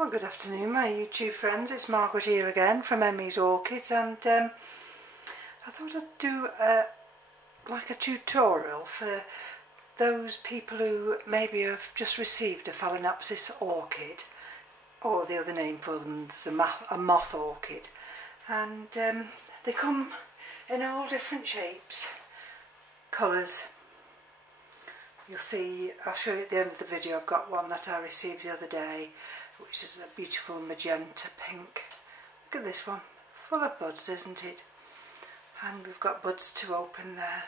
Well, good afternoon my YouTube friends, it's Margaret here again from M.E.s Orchids, and I thought I'd do like a tutorial for those people who maybe have just received a Phalaenopsis orchid, or the other name for them is a moth orchid, and they come in all different shapes, colours. You'll see, I'll show you at the end of the video, I've got one that I received the other day, which is a beautiful magenta pink. Look at this one, full of buds, isn't it? And we've got buds to open there.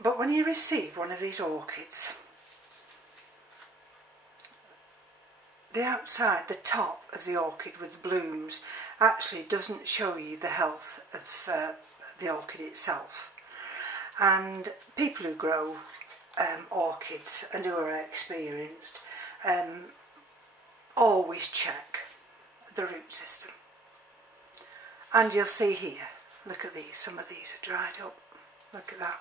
But when you receive one of these orchids, the outside, the top of the orchid with the blooms, actually doesn't show you the health of the orchid itself. And people who grow orchids and who are experienced always check the root system. And you'll see here, look at these, some of these are dried up, look at that.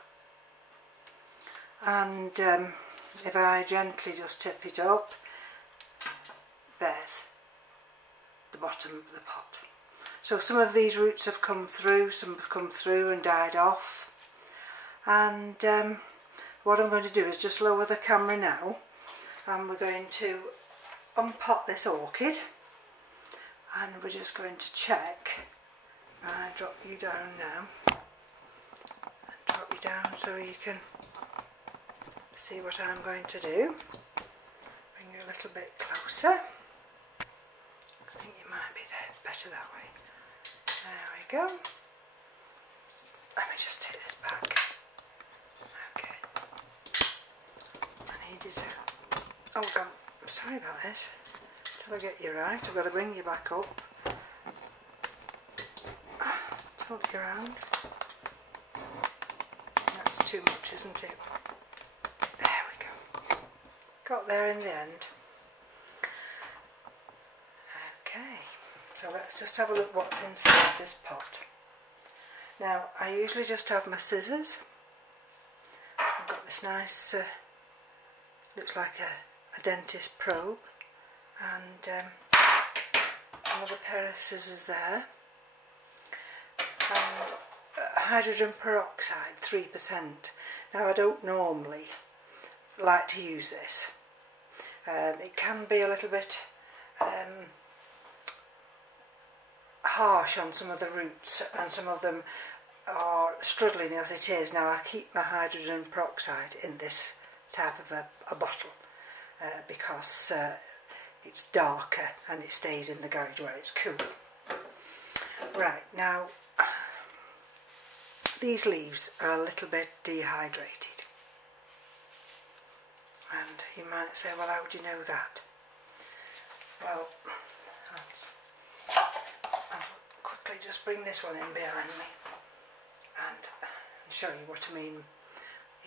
And if I gently just tip it up, there's the bottom of the pot. So some of these roots have come through, some have come through and died off. And what I'm going to do is just lower the camera now, and we're going to unpot this orchid, and we're just going to check. I drop you down now, drop you down so you can see what I'm going to do. Bring you a little bit closer. I think you might be better that way. There we go. Let me just take this back. Okay. I need you to hold on. I'm sorry about this. Till I get you right, I've got to bring you back up. Tilt you around. That's too much, isn't it? There we go. Got there in the end. Okay, so let's just have a look what's inside this pot. Now, I usually just have my scissors. I've got this nice, looks like a dentist probe, and another pair of scissors there, and hydrogen peroxide, 3%. Now, I don't normally like to use this. It can be a little bit harsh on some of the roots, and some of them are struggling as it is. Now, I keep my hydrogen peroxide in this type of a bottle because it's darker and it stays in the garage where it's cool. Right, now these leaves are a little bit dehydrated, and you might say, well, how would you know that? Well, I'll quickly just bring this one in behind me and show you what I mean.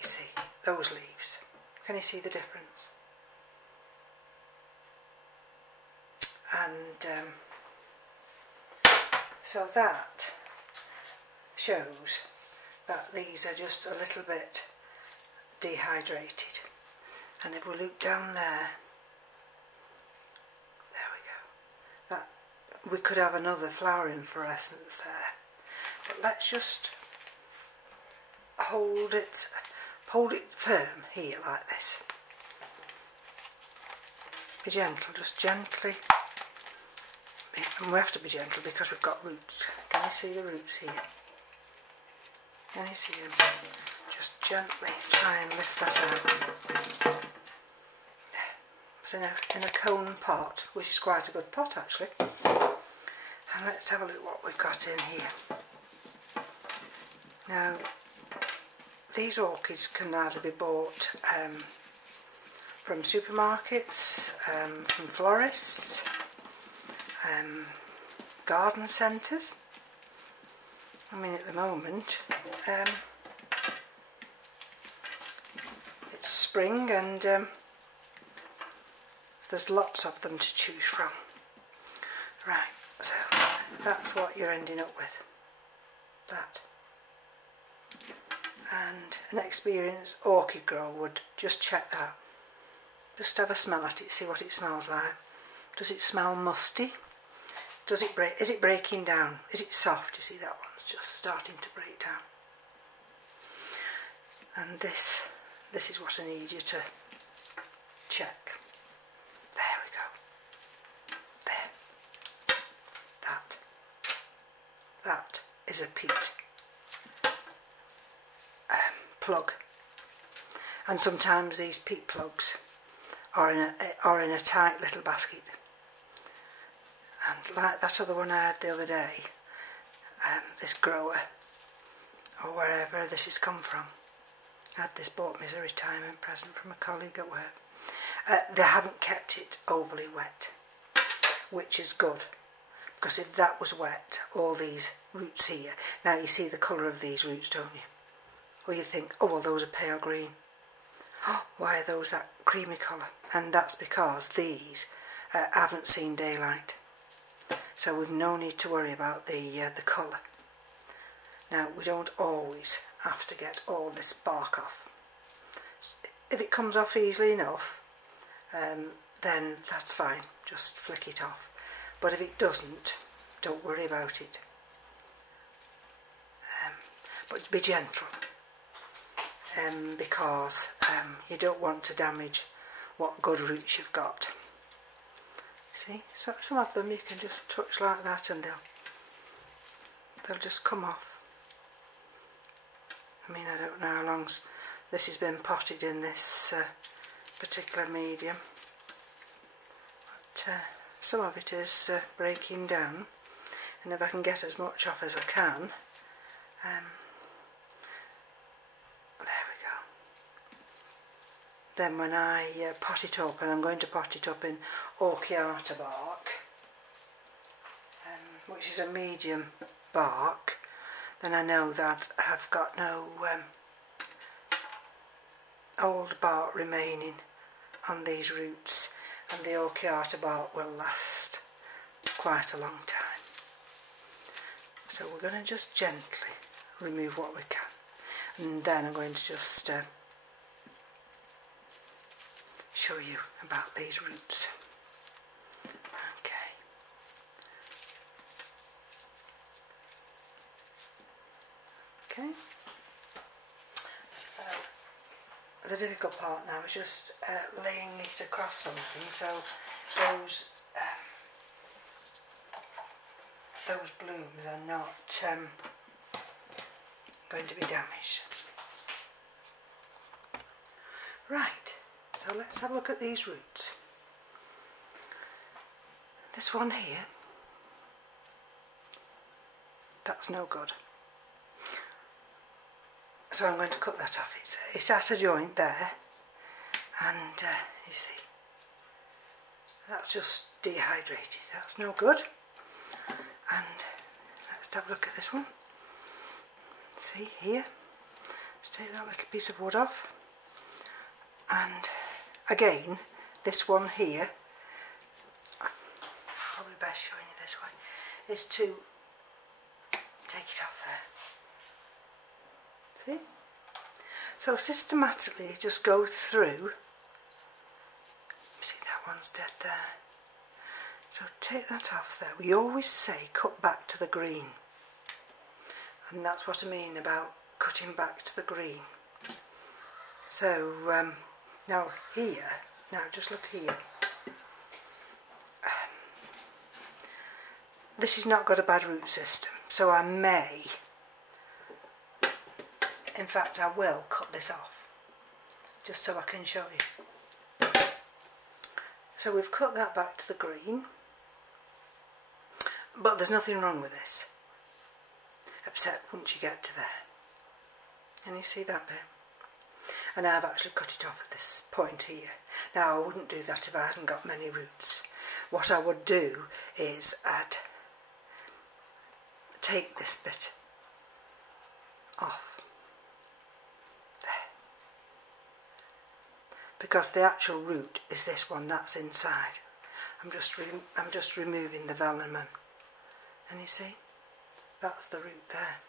You see, those leaves, can you see the difference? And so that shows that these are just a little bit dehydrated. And if we look down there, we go. That we could have another flower inflorescence there. But let's just hold it firm here like this. Be gentle, just gently. And we have to be gentle because we've got roots. Can you see the roots here? Can you see them? Just gently try and lift that out. There. It's in a cone pot, which is quite a good pot actually. And let's have a look what we've got in here. Now, these orchids can either be bought from supermarkets, from florists, garden centres. I mean, at the moment it's spring, and there's lots of them to choose from. Right, so that's what you're ending up with, that. And an experienced orchid grower would just check that Just have a smell at it, see what it smells like. Does it smell musty? Does it break? Is it breaking down? Is it soft? You see, that one's just starting to break down. And this is what I need you to check. There we go. There. That is a peat plug. And sometimes these peat plugs are in a tight little basket. And like that other one I had the other day, this grower, or wherever this has come from, I had this bought me as a retirement present from a colleague at work. They haven't kept it overly wet, which is good, because if that was wet, all these roots here, now you see the colour of these roots, don't you? Or you think, oh well, those are pale green. Oh, why are those that creamy colour? And that's because these haven't seen daylight. So we've no need to worry about the colour. Now, we don't always have to get all this bark off. If it comes off easily enough, then that's fine, just flick it off. But if it doesn't, don't worry about it. But be gentle, because you don't want to damage what good roots you've got. See, so some of them you can just touch like that and they'll just come off. I mean, I don't know how long this has been potted in this particular medium, but some of it is breaking down, and if I can get as much off as I can, there we go. Then when I pot it up, and I'm going to pot it up in Orchids bark, which is a medium bark, then I know that I've got no old bark remaining on these roots, and the Orchids bark will last quite a long time. So we're going to just gently remove what we can, and then I'm going to just show you about these roots. Okay. The difficult part now is just laying it across something, so those blooms are not going to be damaged. Right, so let's have a look at these roots. This one here, that's no good. So I'm going to cut that off. It's at a joint there, and you see, that's just dehydrated. That's no good. And let's have a look at this one. See here, let's take that little piece of wood off, and again this one here, probably best showing you this way, is to take it off there. See? So systematically just go through. See, that one's dead there. So take that off there. We always say cut back to the green, and that's what I mean about cutting back to the green. So now here, now just look here. This has not got a bad root system, so I may, in fact I will cut this off, just so I can show you. So we've cut that back to the green, but there's nothing wrong with this, except once you get to there. And you see that bit? And I've actually cut it off at this point here. Now I wouldn't do that if I hadn't got many roots. What I would do is I'd take this bit off there, because the actual root is this one that's inside. I'm just removing the vellum, and you see, that's the root there.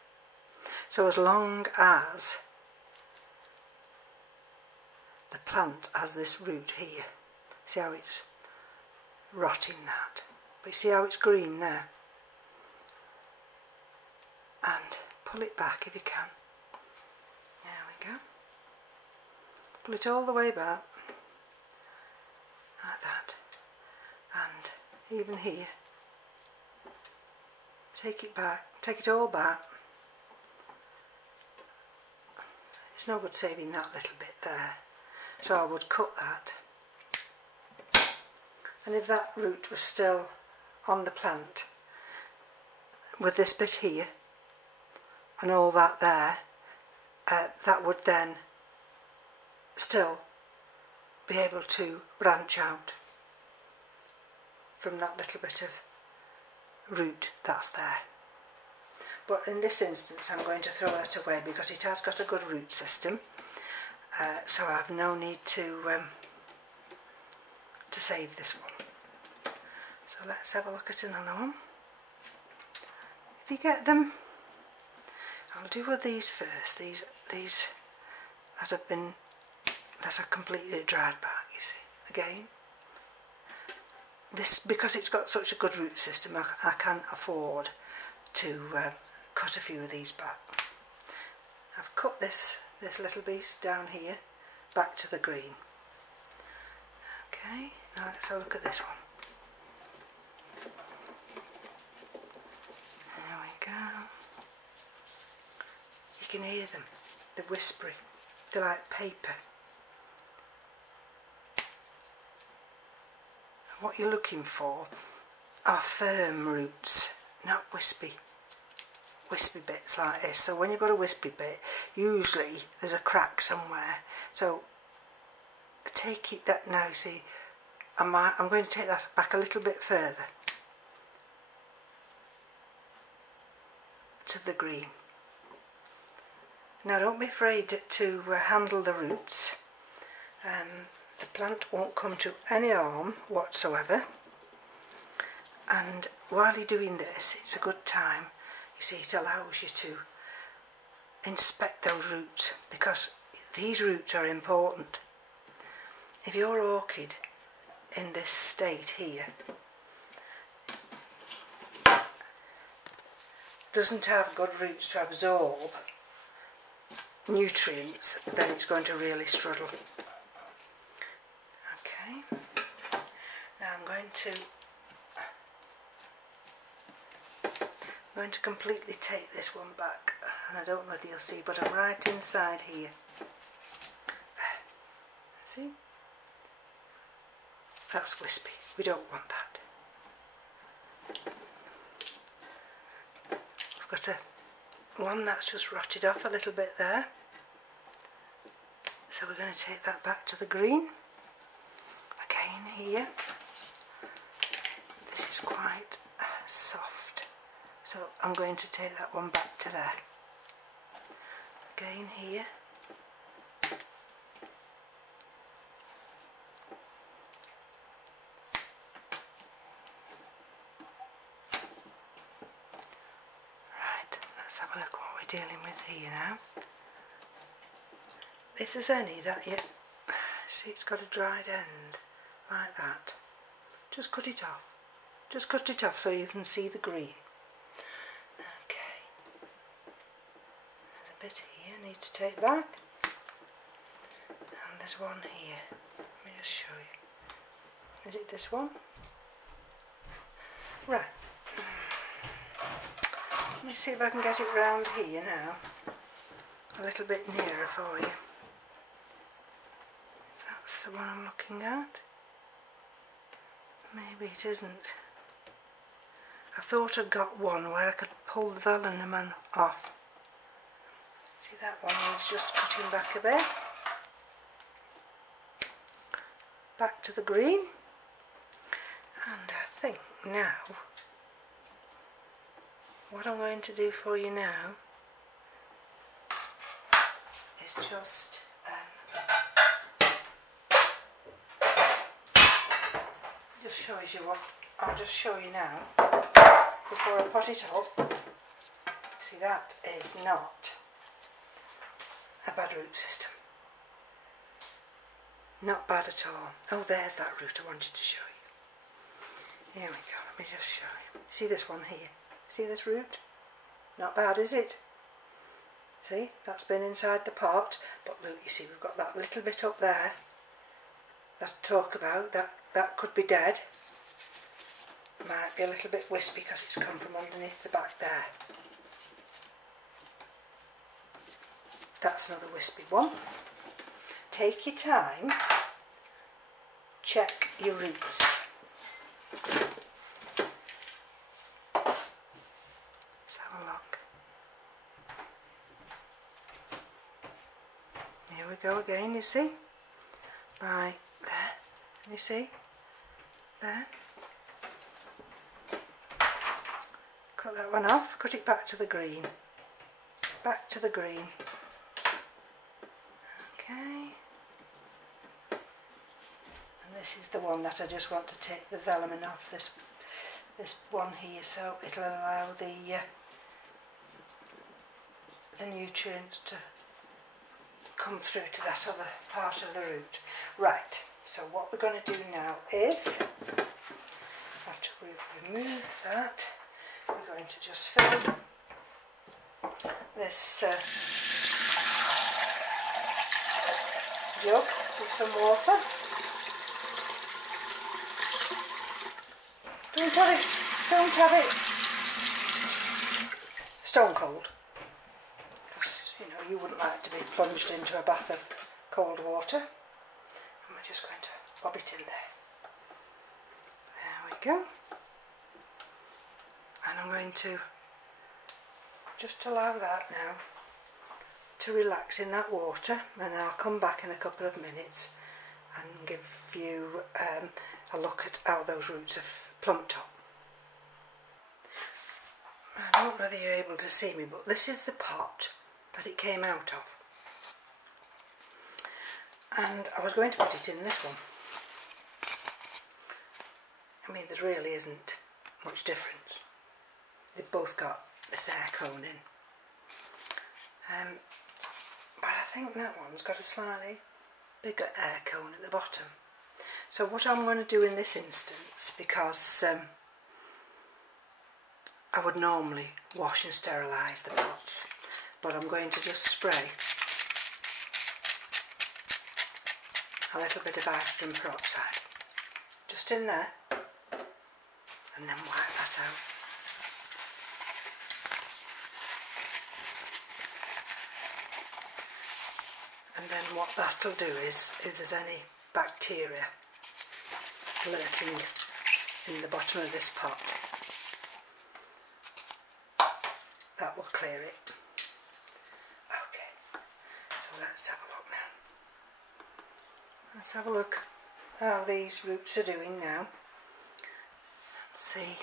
So as long as the plant has this root here, See how it's rotting that? But you see how it's green there? And pull it back if you can. There we go. Pull it all the way back. Like that. And even here. Take it back. Take it all back. It's no good saving that little bit there. So I would cut that. And if that root was still on the plant, with this bit here, and all that there, that would then still be able to branch out from that little bit of root that's there. But in this instance I'm going to throw that away because it has got a good root system, so I have no need to save this one. So let's have a look at another one. If you get them, I'll do with these first. These that have been, that are completely dried back. You see, again, this, because it's got such a good root system, I can't afford to cut a few of these back. I've cut this little piece down here back to the green. Okay, now let's have a look at this one. There we go. You can hear them, they're whispery, they're like paper. What you're looking for are firm roots, not wispy bits like this. So when you've got a wispy bit, usually there's a crack somewhere. So take it that now. See, I'm going to take that back a little bit further to the green. Now don't be afraid to handle the roots. The plant won't come to any harm whatsoever, and while you're doing this, it's a good time. You see, it allows you to inspect those roots, because these roots are important. If your orchid in this state here doesn't have good roots to absorb nutrients, then it's going to really struggle. Now I'm going to completely take this one back, and I don't know whether you'll see, but I'm right inside here. See? That's wispy. We don't want that. I've got one that's just rotted off a little bit there. So we're going to take that back to the green. Again here. This is quite soft, so I'm going to take that one back to there. Again here. Right, let's have a look what we're dealing with here now. If there's any that you see, it's got a dried end like that, just cut it off. Just cut it off so you can see the green. Okay. There's a bit here I need to take back. And there's one here. Let me just show you. Is it this one? Right. Let me see if I can get it round here now. A little bit nearer for you. That's the one I'm looking at. Maybe it isn't. I thought I'd got one where I could pull the velamen off. See, that one was just cutting back a bit. Back to the green. And I think now, what I'm going to do for you now is just shows you what I'll just show you now before I pot it up. See, that is not a bad root system. Not bad at all. Oh, there's that root I wanted to show you. Here we go, let me just show you. See this one here? See this root? Not bad, is it? See, that's been inside the pot, but look, you see we've got that little bit up there that I talk about, that could be dead. Might be a little bit wispy because it's come from underneath the back there. That's another wispy one. Take your time, check your roots. Let's have a look. Here we go again, you see? Right there, you see? There. Cut that one off, cut it back to the green. Back to the green. Okay. And this is the one that I just want to take the velamen off, this one here, so it'll allow the nutrients to come through to that other part of the root. Right, so what we're going to do now is, after we've removed that, we're going to just fill this jug with some water. Don't have it stone cold, because you know you wouldn't like to be plunged into a bath of cold water. And we're just going to bob it in there. There we go. And I'm going to just allow that now to relax in that water, and I'll come back in a couple of minutes and give you a look at how those roots have plumped up. I don't know whether you're able to see me, but this is the pot that it came out of, and I was going to put it in this one. I mean, there really isn't much difference. They've both got this air cone in. But I think that one's got a slightly bigger air cone at the bottom. So what I'm going to do in this instance, because I would normally wash and sterilise the pots, but I'm going to just spray a little bit of hydrogen peroxide just in there, and then wipe that out. And then what that'll do is, if there's any bacteria lurking in the bottom of this pot, that will clear it. Okay, so let's have a look now. Let's have a look how these roots are doing now. Let's see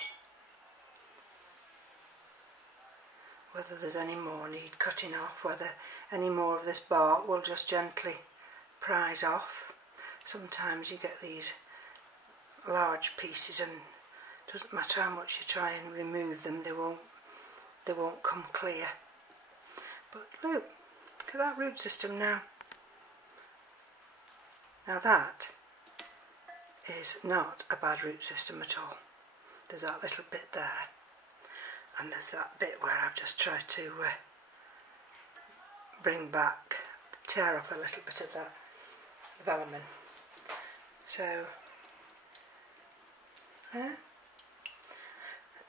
whether there's any more need cutting off, whether any more of this bark will just gently prise off. Sometimes you get these large pieces and it doesn't matter how much you try and remove them, they won't come clear. But look at that root system now. Now that is not a bad root system at all. There's that little bit there, and there's that bit where I've just tried to bring back, tear off a little bit of that velamen. So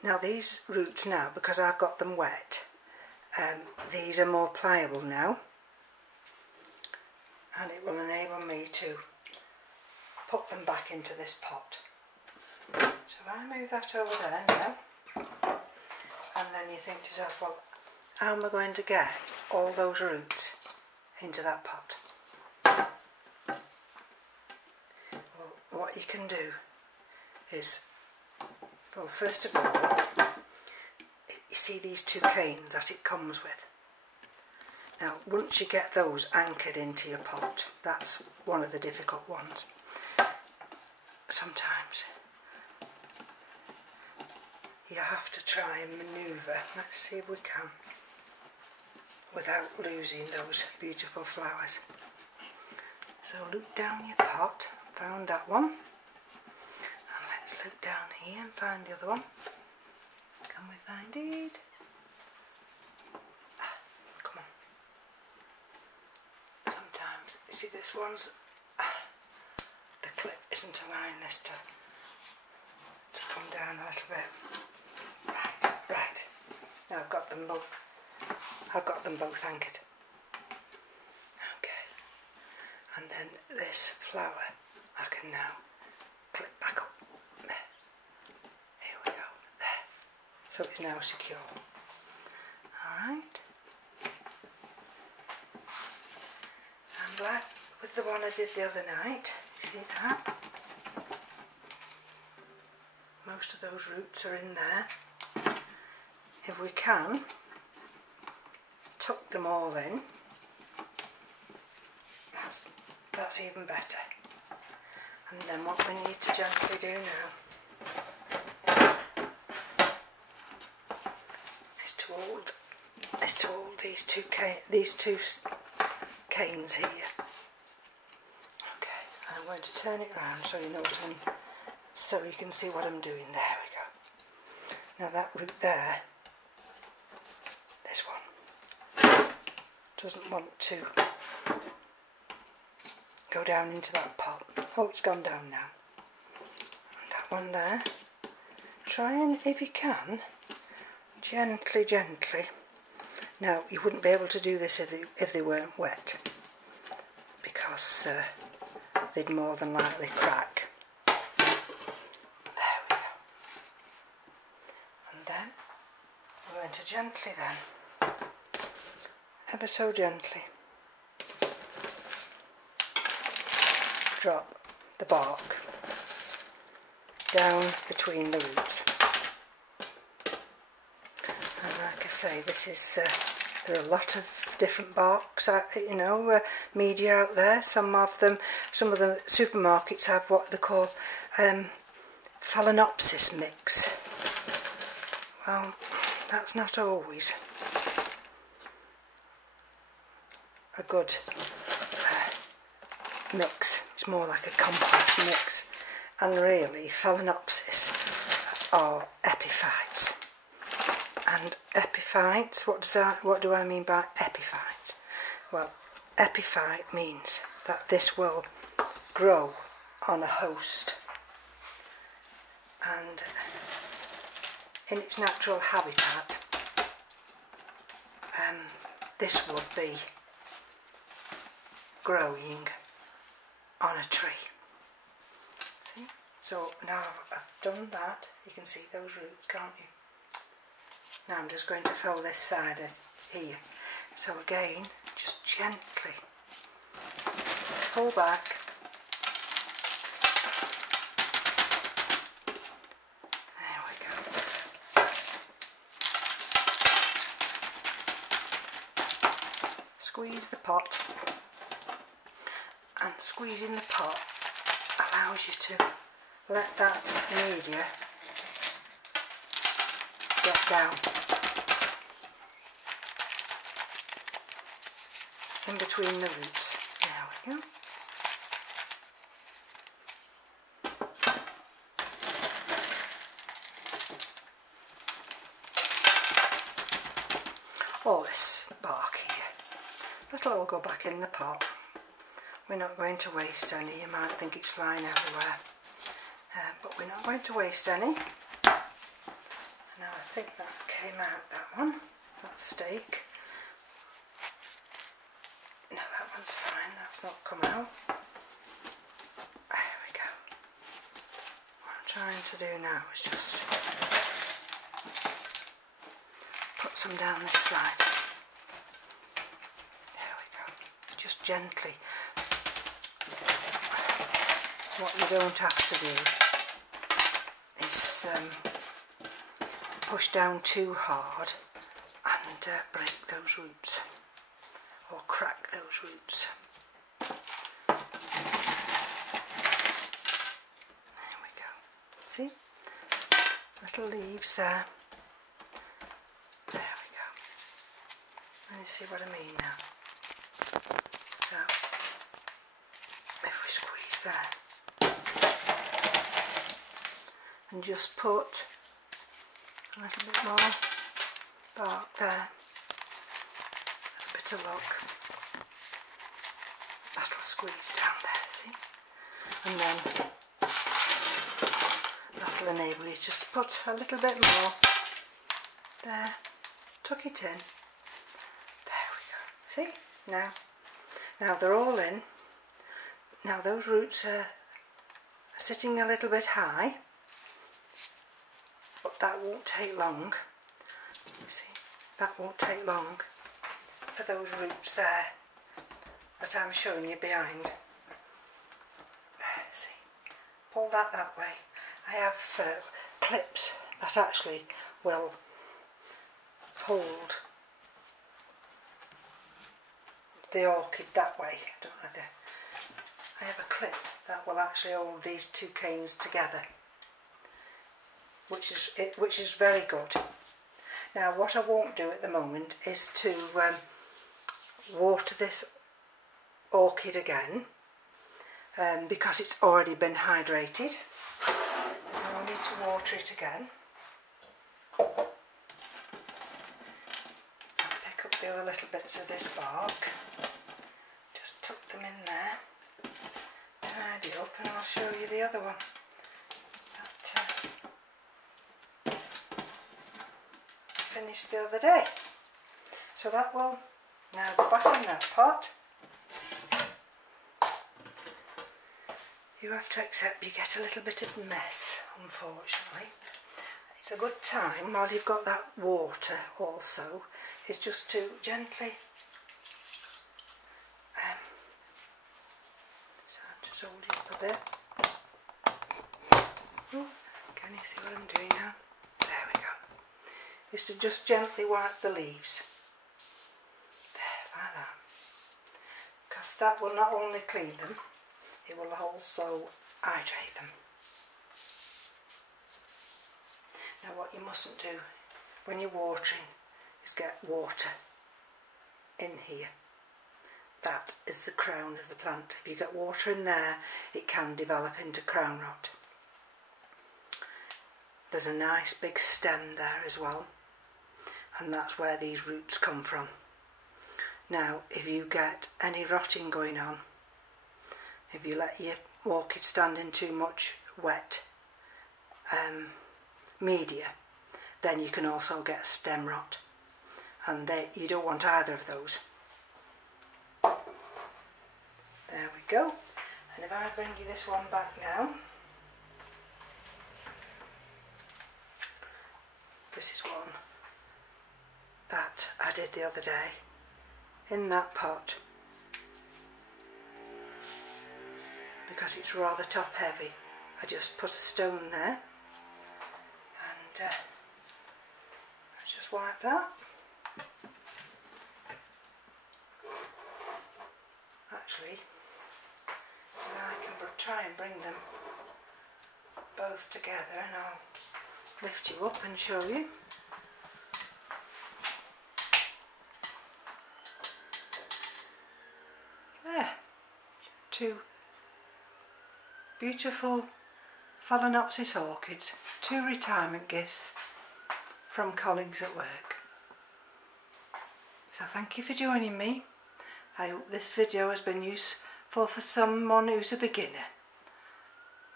now these roots now, because I've got them wet, these are more pliable now, and it will enable me to put them back into this pot. So if I move that over there now, and then you think to yourself, well, how am I going to get all those roots into that pot? Well, what you can do is, well, first of all, you see these two canes that it comes with. Now, once you get those anchored into your pot, that's one of the difficult ones. Sometimes you have to try and manoeuvre, let's see if we can, without losing those beautiful flowers. So look down your pot, found that one, and let's look down here and find the other one. Can we find it? Ah, come on. Sometimes, you see this one's, the clip isn't allowing this to come down a little bit. Right, now I've got them both. I've got them both anchored. Okay, and then this flower I can now clip back up. There. Here we go. There. So it's now secure. Alright. And like with the one I did the other night, see that? Most of those roots are in there. If we can, tuck them all in. That's even better. And then what we need to gently do now is to hold these two canes here. Okay, and I'm going to turn it around so you know so you can see what I'm doing. There we go. Now that root there, this one, doesn't want to go down into that pot. Oh, it's gone down now. And that one there, try and, if you can, gently. Now, you wouldn't be able to do this if they weren't wet, because they'd more than likely crack. There we go. And then we're going to gently then, ever so gently, drop the bark down between the roots. And like I say, this is there are a lot of different barks, media out there. Some of the supermarkets have what they call Phalaenopsis mix. Well, that's not always a good mix. It's more like a compost mix, and really Phalaenopsis are epiphytes. And epiphytes, what do I mean by epiphytes? Well, epiphyte means that this will grow on a host, and in its natural habitat this would be growing on a tree. See? So now I've done that, you can see those roots, can't you? Now I'm just going to fill this side here. So again, just gently pull back. There we go. Squeeze the pot. And squeezing the pot allows you to let that media get down in between the roots. There we go. All this bark here, it'll all go back in the pot. We're not going to waste any. You might think it's flying everywhere, but we're not going to waste any. Now I think that came out, that one, that steak. No, that one's fine, that's not come out. There we go. What I'm trying to do now is just put some down this side. There we go. Just gently. What you don't have to do is push down too hard and break those roots or crack those roots. There we go. See? Little leaves there. There we go. Let me see what I mean now. So, roots there. And just put a little bit more bark there. A bit of luck. That'll squeeze down there, see? And then that'll enable you to just put a little bit more there. Tuck it in. There we go. See? Now they're all in. Now those roots are sitting a little bit high, but that won't take long. You see, that won't take long for those roots there that I'm showing you behind. There, see, pull that way. I have clips that actually will hold the orchid that way. I have a clip that will actually hold these two canes together, which is very good. Now what I won't do at the moment is to water this orchid again because it's already been hydrated. I'll need to water it again. I'll pick up the other little bits of this bark, just tuck them in there, tidy up, and I'll show you the other one that I finished the other day. So that will now go back in that pot. You have to accept you get a little bit of mess, unfortunately. It's a good time while you've got that water also, is just to gently so I'll just hold it up a bit. Oh, can you see what I'm doing now? There we go. Is to just gently wipe the leaves. There, like that. Because that will not only clean them, it will also hydrate them. Now what you mustn't do when you're watering is get water in here. That is the crown of the plant. If you get water in there, it can develop into crown rot. There's a nice big stem there as well, and that's where these roots come from. Now if you get any rotting going on, if you let your orchid stand in too much wet media, then you can also get stem rot, and you don't want either of those. There we go. And if I bring you this one back now, this is one that I did the other day in that pot, because it's rather top heavy. I just put a stone there and let's just wipe that. Actually, I can try and bring them both together, and I'll lift you up and show you. There, two beautiful Phalaenopsis orchids, 2 retirement gifts from colleagues at work. So thank you for joining me. I hope this video has been useful for someone who's a beginner.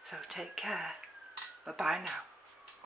So take care. Bye bye now.